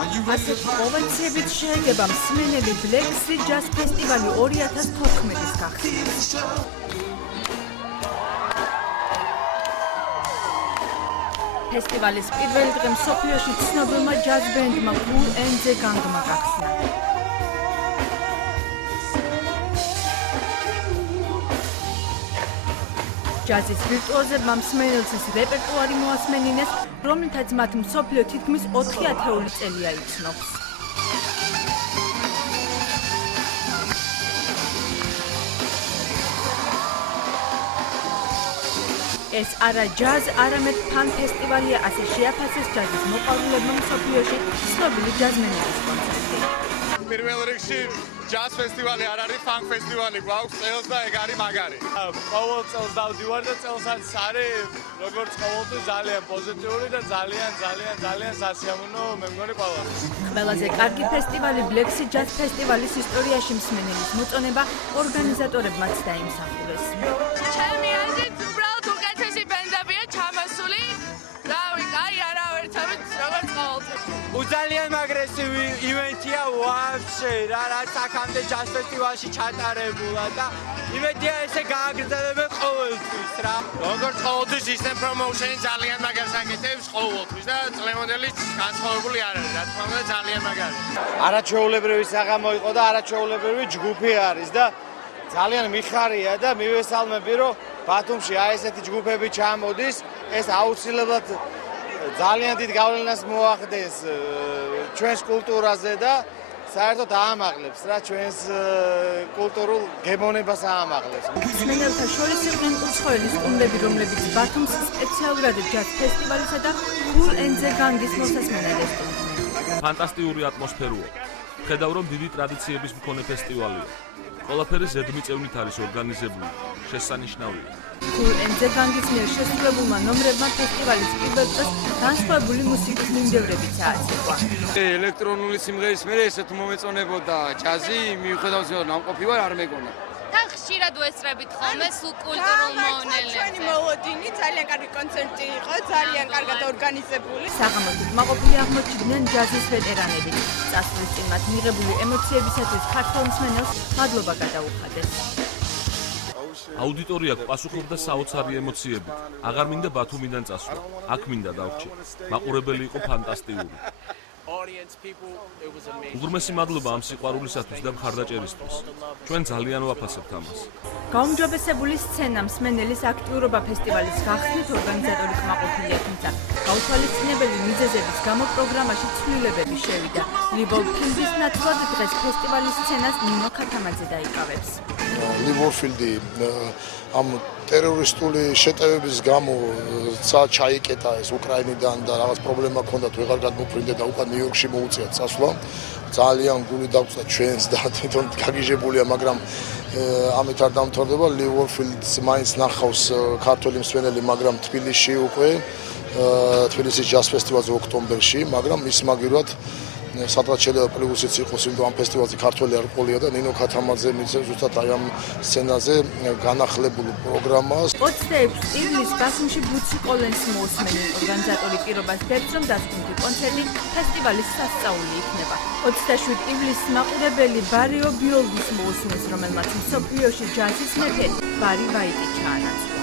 ასეთი ოვაციებით შეეგება მსმენელი Black Sea Jazz ფესტივალი 2014-ის გახსნას. ფესტივალის პირველი დღე მსოფლიოში ცნობილმა ჯაზ ბენდმა Kool and the Gangმა გახსნა. ჯაზის ვირტუოზებმა მსმენელს რეპერტუარი მოასმენინეს, რომლითაც მათ მსოფლიო თითქმის 4 ათეული წელია იცნობს. ეს არა ჯაზ, არამედ ფან ფესტივალია, ასე შეაფასეს ჯაზის მოყვარულებმა მსოფლიოში ცნობილი ჯაზმენების კონცერტი. პირველ რიგში ჯაზ ფესტივალი არ არის ფანკ ფესტივალი, გვაქვს წელს და ეგ არის მაგარი. ყოველ წელს დავდივარ და წელსაც არის როგორც ყოველთვის ძალიან პოზიტიური და ძალიან სასიამოვნო მე მგონი ყველას. ყველაზე კარგი ფესტივალი Black Sea Jazz ფესტივალის ისტორიაში მსმენელის მოწონება ორგანიზატორებმაც დაიმსახურეს. ჩემი აზრით უბრალოდ უკეთესი ბენდებია ჩამასული. რავი, აი არავერთობით როგორც ყოველთვის. ძალიან აგრესივი ივენთია ვაფშე რაც აქამდე ჯაზ ფესტივალში ჩატარებულა და იმედია ესე გააგრძელებენ ყოველთვის რა. როგორც ყოველთვის ისე პრომოუშენი ძალიან მაგარს აკეთებს ყოველთვის და წლევანდელიც განსხვავებული არ არის, რა თქმა უნდა ძალიან მაგარი. არაჩვეულებრივი საღამო იყო და არაჩვეულებრივი ჯგუფი არის და ძალიან მიხარია და მივესალმები რომ ბათუმში აი ესეთი ჯგუფები ჩამოდის, ეს აუცილებლად ძალიან დიდ გავლენას მოახდენს ჩვენს კულტურაზე და საერთოდ აამაღლებს რა ჩვენს კულტურულ გემოვნებას აამაღლებს. მსმენელთა შორის იყვნენ უცხოელი სტუმრები, რომლებიც ბათუმს სპეციალურად ჯაზ ფესტივალისა და Kool and the Gangის მოსასმენად ესტუმრნენ. ფანტასტიკური ატმოსფეროა. ხედავ რომ დიდი ტრადიციების მქონე ფესტივალია. ყველაფერი ზედმიწევნით არის ორგანიზებული, შესანიშნავია. Kool and the Gangის მიერ შესრულებულმა ნომრებმა ფესტივალის პირველ დღეს განსხვავებული მუსიკის მიმდევრებიც ააცეკვა. ელექტრონული სიმღერის მერე ესეთ მომეწონებოდა ჯაზი, მიუხედავად იმისა, რომ ნამყოფი ვარ არ მეგონა. და ხშირად ვესწრებით ხოლმე სულ კულტურულ მოვლენებს. ჩვენი მოლოდინი ძალიან კარგი კონცერტი იყო, ძალიან კარგად ორგანიზებული. საღამოს უკმაყოფილი აღმოჩნდნენ ჯაზის ვეტერანები. წასვლის წინ მათ მიღებული ემოციებისათვის ქართველ მსმენელს მადლობა გადაუხადეს. აუდიტორია პასუხობდა საოცარი ემოციებით. აღარ მინდა ბათუმიდან წასვლა. აქ მინდა დავრჩე. მაყურებელი იყო ფანტასტიკური. უღრმესი მადლობა ამ სიყვარულისათვის და მხარდაჭერისთვის. ჩვენ ძალიან ვაფასებთ ამას. გაუმჯობესებული სცენა მსმენელის აქტიურობა ფესტივალის გახსნით ორგანიზატორი კმაყოფილია, თუმცა გაუთვალისწინებელი მიზეზების გამო პროგრამაში ცვლილებები შევიდა. ლივორფილდის ნაცვლად დღეს ფესტივალის სცენას ნინო ქათამაძე დაიკავებს. ლივორფილდი ამ ტერორისტული შეტევების გამო ჩაიკეტა ეს უკრაინიდან და რაღაც პრობლემა ჰქონდათ, ვეღარ გადმოფრინდა და უკან ნიუ-იორკში მოუწიათ წასვლა. ძალიან გული დაგვწა ჩვენს და თვითონ გაგიჟებულია, მაგრამ ამით არ დამთავრდება. ლივორფილდს მაინც ნახავს ქართველი მსმენელი, მაგრამ თბილისში უკვე თბილისის ჯაზ ფესტივალზე ოქტომბერში, მაგრამ ის მაგივრად სადღაც შეიძლება პლუსიც იყოს, იმიტომ ამ ფესტივალზე ქართველი არ ყოლია და ნინო ქათამაძე მიცემს ზუსტად აი ამ სცენაზე განახლებულ პროგრამას. 26 ივლისს ბათუმში ბუცი კოლენს მოусმენენ ორგანიზატორი პირობას დებს, რომ დასკვნითი კონცერტი ფესტივალის სასწაული იქნება. 27 ივლისს მაყურებელი ბარიო ბიოლდის მოусმენს, რომელმაც მსოფლიოში ჯაზის მეფე ბარი ვაიტი ჩაანაცვლა.